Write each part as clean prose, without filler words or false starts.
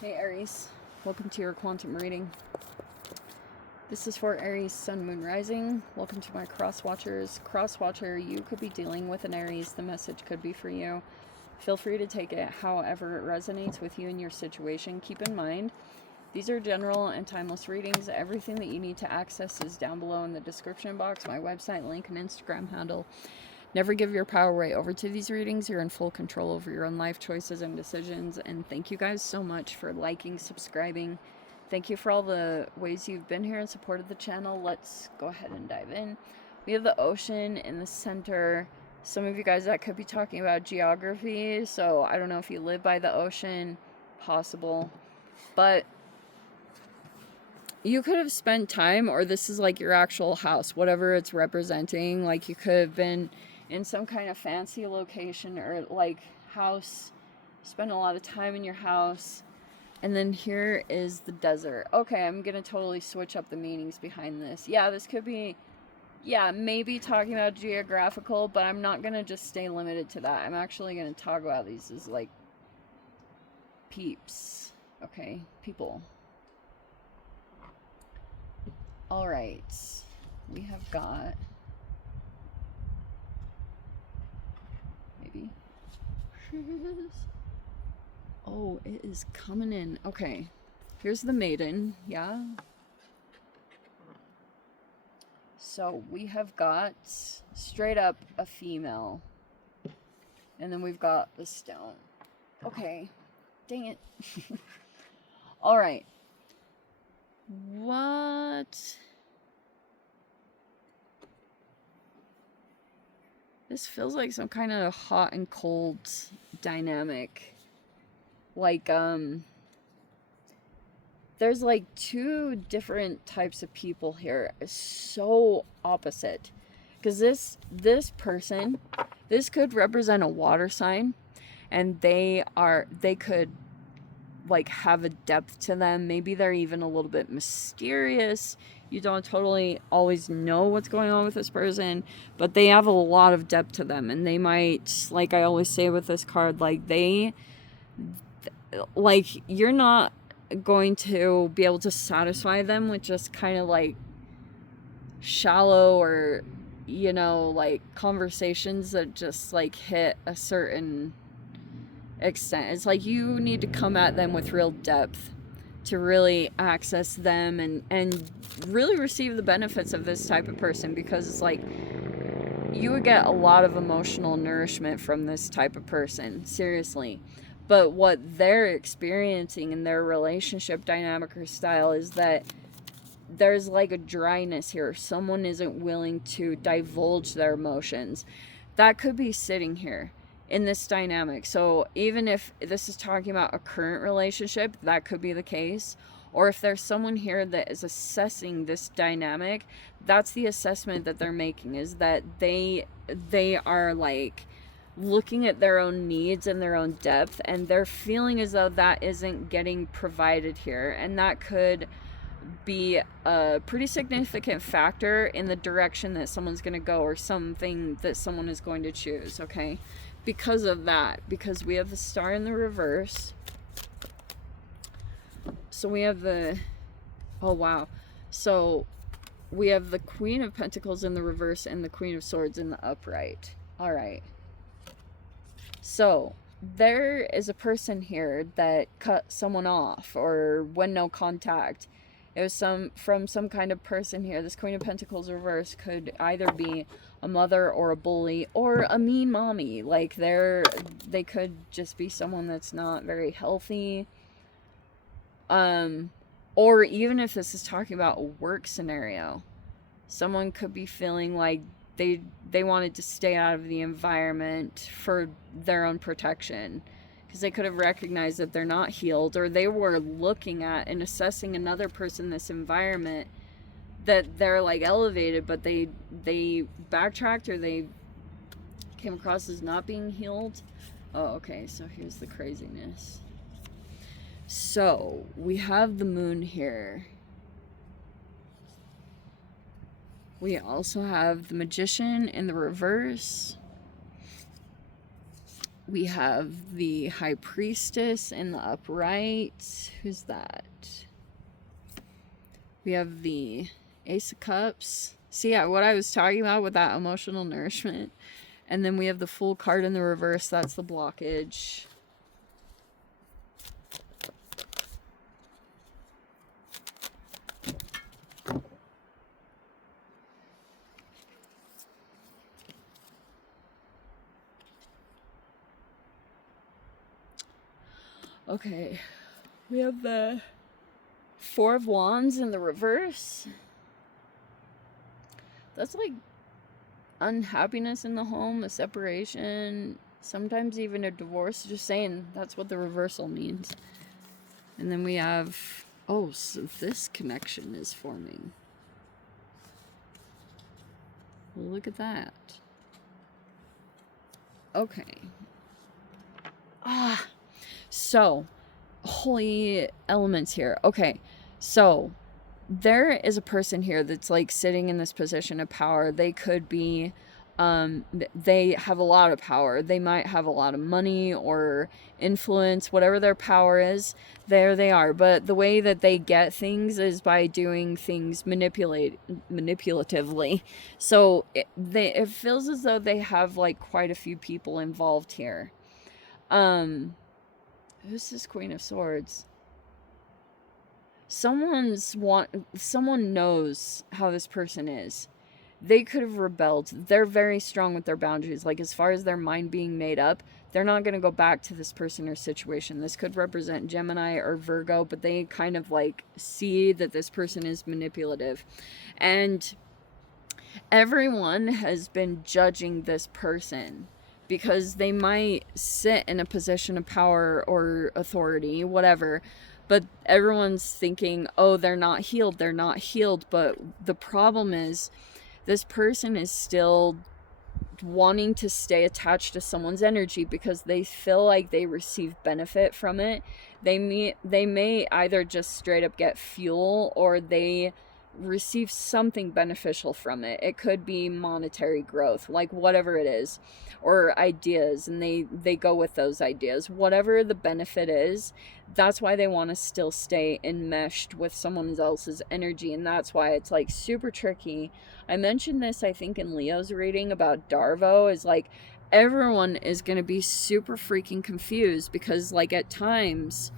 Hey Aries, welcome to your quantum reading. This is for Aries, Sun, Moon, Rising. Welcome to my cross watchers. Cross watcher, you could be dealing with an Aries. The message could be for you. Feel free to take it however it resonates with you and your situation. Keep in mind, these are general and timeless readings. Everything that you need to access is down below in the description box. My website, link, and Instagram handle. Never give your power right over to these readings. You're in full control over your own life choices and decisions. And thank you guys so much for liking, subscribing. Thank you for all the ways you've been here and supported the channel. Let's go ahead and dive in. We have the ocean in the center. Some of you guys that could be talking about geography. So I don't know if you live by the ocean. Possible. But you could have spent time, or this is like your actual house, whatever it's representing. Like you could have been in some kind of fancy location or like house, spend a lot of time in your house. And then here is the desert. Okay, I'm gonna totally switch up the meanings behind this. Yeah, this could be, yeah, maybe talking about geographical, but I'm not gonna just stay limited to that. I'm actually gonna talk about these as like peeps. Okay, people. All right, we have got maybe. Oh, it is coming in. Okay, here's the maiden. Yeah. So we have got straight up a female, and then we've got the stone. Okay, dang it. All right. What? This feels like some kind of hot and cold dynamic. Like, there's like two different types of people here. It's so opposite. Because this person, this could represent a water sign, and they could like have a depth to them. Maybe they're even a little bit mysterious. You don't totally always know what's going on with this person, but they have a lot of depth to them, and they might, like I always say with this card, like you're not going to be able to satisfy them with just kind of like shallow or, you know, like conversations that just like hit a certain extent. It's like you need to come at them with real depth to really access them and really receive the benefits of this type of person, because it's like you would get a lot of emotional nourishment from this type of person, seriously. But what they're experiencing in their relationship dynamic or style is that there's like a dryness here. Someone isn't willing to divulge their emotions. That could be sitting here in this dynamic. So even if this is talking about a current relationship, that could be the case. Or if there's someone here that is assessing this dynamic, that's the assessment that they're making, is that they are like looking at their own needs and their own depth, and they're feeling as though that isn't getting provided here. And that could be a pretty significant factor in the direction that someone's going to go, or something that someone is going to choose, okay? Because of that, because we have the star in the reverse. So we have the, oh wow. So we have the Queen of Pentacles in the reverse and the Queen of Swords in the upright. All right. So there is a person here that cut someone off or went no contact. It was from some kind of person here. This Queen of Pentacles reverse could either be a mother or a bully or a mean mommy. Like they could just be someone that's not very healthy. Or even if this is talking about a work scenario, someone could be feeling like they wanted to stay out of the environment for their own protection, because they could have recognized that they're not healed, or they were looking at and assessing another person in this environment that they're like elevated, but they backtracked, or they came across as not being healed. Oh, okay, so here's the craziness. So we have the moon here. We also have the Magician in the reverse. We have the High Priestess in the upright. Who's that? We have the Ace of Cups. See, yeah, what I was talking about with that emotional nourishment. And then we have the Fool card in the reverse. That's the blockage. Okay, we have the Four of Wands in the reverse. That's like unhappiness in the home, a separation, sometimes even a divorce. Just saying, that's what the reversal means. And then we have, oh, so this connection is forming. Well, look at that. Okay. So, holy elements here. Okay, so there is a person here that's like sitting in this position of power. They could be, they have a lot of power. They might have a lot of money or influence, whatever their power is, there they are. But the way that they get things is by doing things manipulatively. So it feels as though they have like quite a few people involved here. Who's this Queen of Swords? Someone knows how this person is. They could have rebelled. They're very strong with their boundaries. Like, as far as their mind being made up, they're not going to go back to this person or situation. This could represent Gemini or Virgo, but they kind of like see that this person is manipulative. And everyone has been judging this person because they might sit in a position of power or authority, whatever, but everyone's thinking, oh, they're not healed, but the problem is this person is still wanting to stay attached to someone's energy because they feel like they receive benefit from it. They may either just straight up get fuel, or they receive something beneficial from it. It could be monetary growth, like whatever it is, or ideas, and they go with those ideas. Whatever the benefit is, that's why they want to still stay enmeshed with someone else's energy, and that's why it's like super tricky. I mentioned this, I think, in Leo's reading about DARVO, is like everyone is going to be super freaking confused because like at times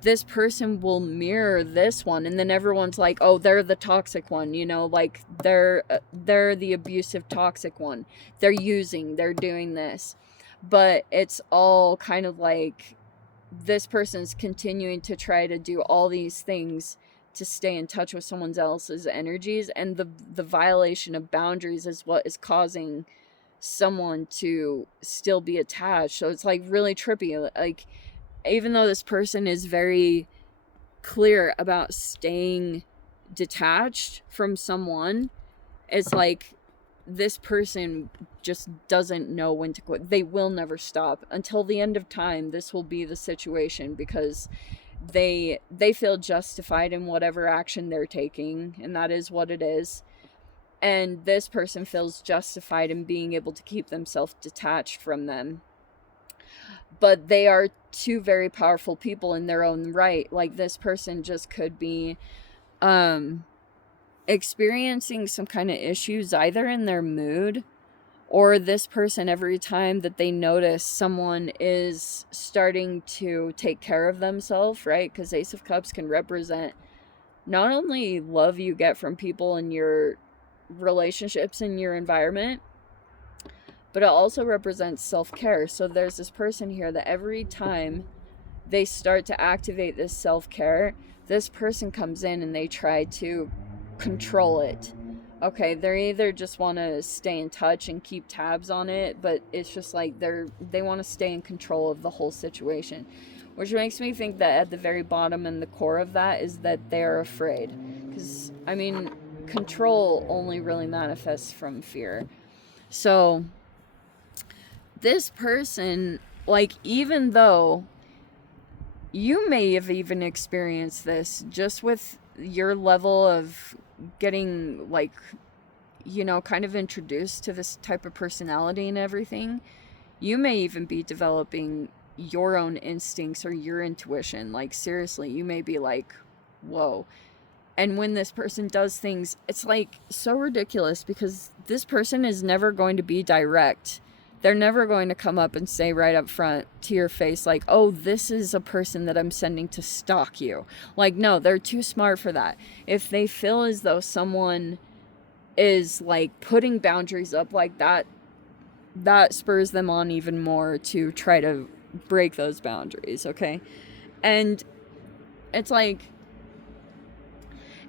this person will mirror this one, and then everyone's like, oh, they're the toxic one, you know, like they're the abusive toxic one, they're doing this. But it's all kind of like this person's continuing to try to do all these things to stay in touch with someone else's energies, and the violation of boundaries is what is causing someone to still be attached. So it's like really trippy. Like, even though this person is very clear about staying detached from someone, it's like this person just doesn't know when to quit. They will never stop until the end of time. This will be the situation because they feel justified in whatever action they're taking, and that is what it is. And this person feels justified in being able to keep themselves detached from them. But they are two very powerful people in their own right. Like, this person just could be experiencing some kind of issues either in their mood, or this person, every time that they notice someone is starting to take care of themselves, right? Because Ace of Cups can represent not only love you get from people in your relationships in your environment, but it also represents self-care. So there's this person here that every time they start to activate this self-care, this person comes in and they try to control it. Okay, they either just want to stay in touch and keep tabs on it, but it's just like they want to stay in control of the whole situation, which makes me think that at the very bottom and the core of that is that they're afraid. Because, I mean, control only really manifests from fear. So this person, like, even though you may have even experienced this just with your level of getting, like, you know, kind of introduced to this type of personality and everything, You may even be developing your own instincts or your intuition. Like, seriously, you may be like, whoa. And when this person does things, it's like so ridiculous because this person is never going to be direct. They're never going to come up and say right up front to your face, like, oh, this is a person that I'm sending to stalk you. Like, no, they're too smart for that. If they feel as though someone is like putting boundaries up like that, that spurs them on even more to try to break those boundaries, okay? And it's like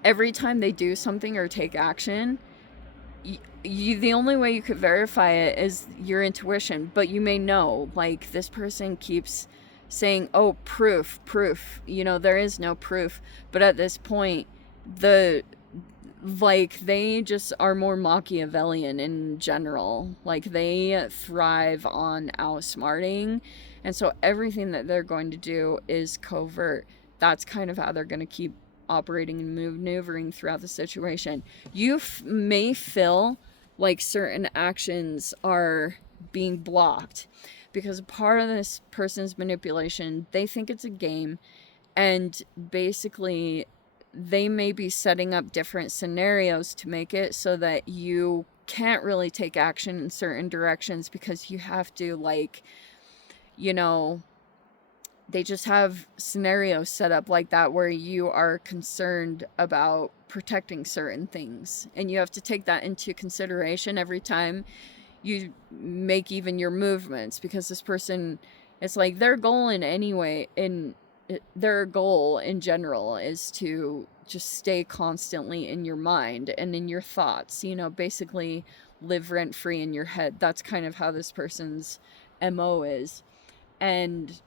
every time they do something or take action, the only way you could verify it is your intuition. But you may know, like, this person keeps saying, oh, proof, you know, there is no proof. But at this point, they just are more Machiavellian in general. Like, they thrive on outsmarting, and so everything that they're going to do is covert. That's kind of how they're going to keep operating and maneuvering throughout the situation. You may feel like certain actions are being blocked because part of this person's manipulation, they think it's a game, and basically they may be setting up different scenarios to make it so that you can't really take action in certain directions because you have to, like, you know, they just have scenarios set up like that where you are concerned about protecting certain things. And you have to take that into consideration every time you make even your movements, because this person, it's like their goal their goal in general is to just stay constantly in your mind and in your thoughts, you know, basically live rent free in your head. That's kind of how this person's MO is. And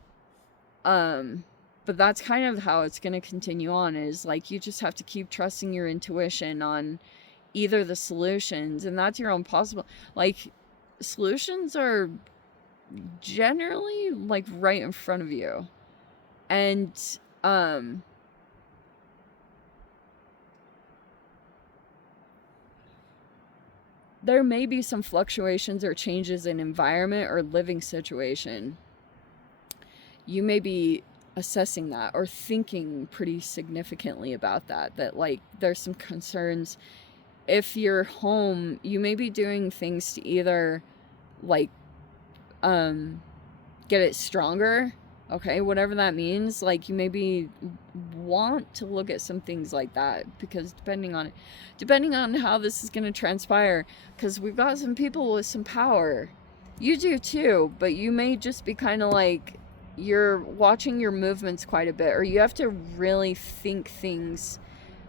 but that's kind of how it's going to continue on, is like you just have to keep trusting your intuition on either the solutions, and that's your own possible, like, solutions are generally like right in front of you. And there may be some fluctuations or changes in environment or living situation. You may be assessing that or thinking pretty significantly about that like there's some concerns. If you're home, you may be doing things to either like get it stronger, okay, whatever that means. Like, you maybe want to look at some things like that, because depending on how this is going to transpire, because we've got some people with some power. You do too, but you may just be kind of like, you're watching your movements quite a bit, or you have to really think things.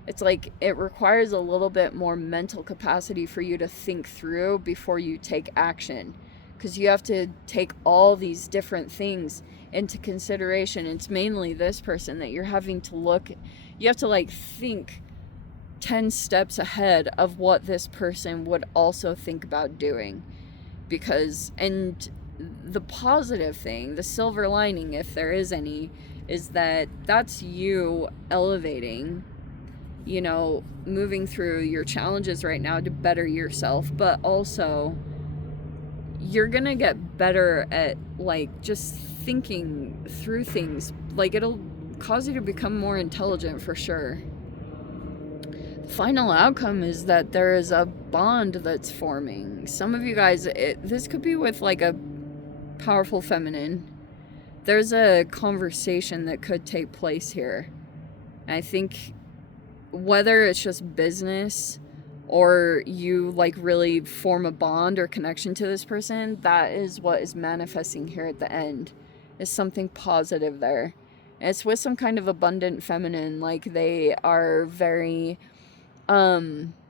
It's like it requires a little bit more mental capacity for you to think through before you take action, because you have to take all these different things into consideration. It's mainly this person that you're having to look, you have to like think 10 steps ahead of what this person would also think about doing. Because, and the positive thing, the silver lining, if there is any, is that that's you elevating, you know, moving through your challenges right now to better yourself. But also, you're gonna get better at like just thinking through things. Like, it'll cause you to become more intelligent for sure. The final outcome is that there is a bond that's forming. Some of you guys, this could be with like a powerful feminine. There's a conversation that could take place here. And I think whether it's just business or you like really form a bond or connection to this person, that is what is manifesting here at the end, is something positive there. And it's with some kind of abundant feminine. Like, they are very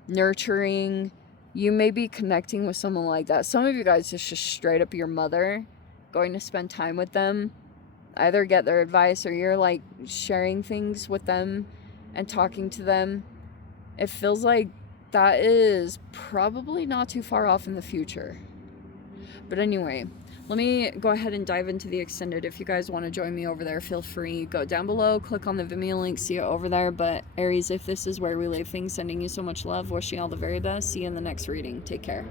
nurturing. You may be connecting with someone like that. Some of you guys is just straight up your mother, going to spend time with them, either get their advice, or you're like sharing things with them and talking to them. It feels like that is probably not too far off in the future. But anyway, let me go ahead and dive into the extended. If you guys want to join me over there, feel free. Go down below, click on the Vimeo link, see it over there. But Aries, if this is where we leave things, sending you so much love, wishing you all the very best. See you in the next reading. Take care.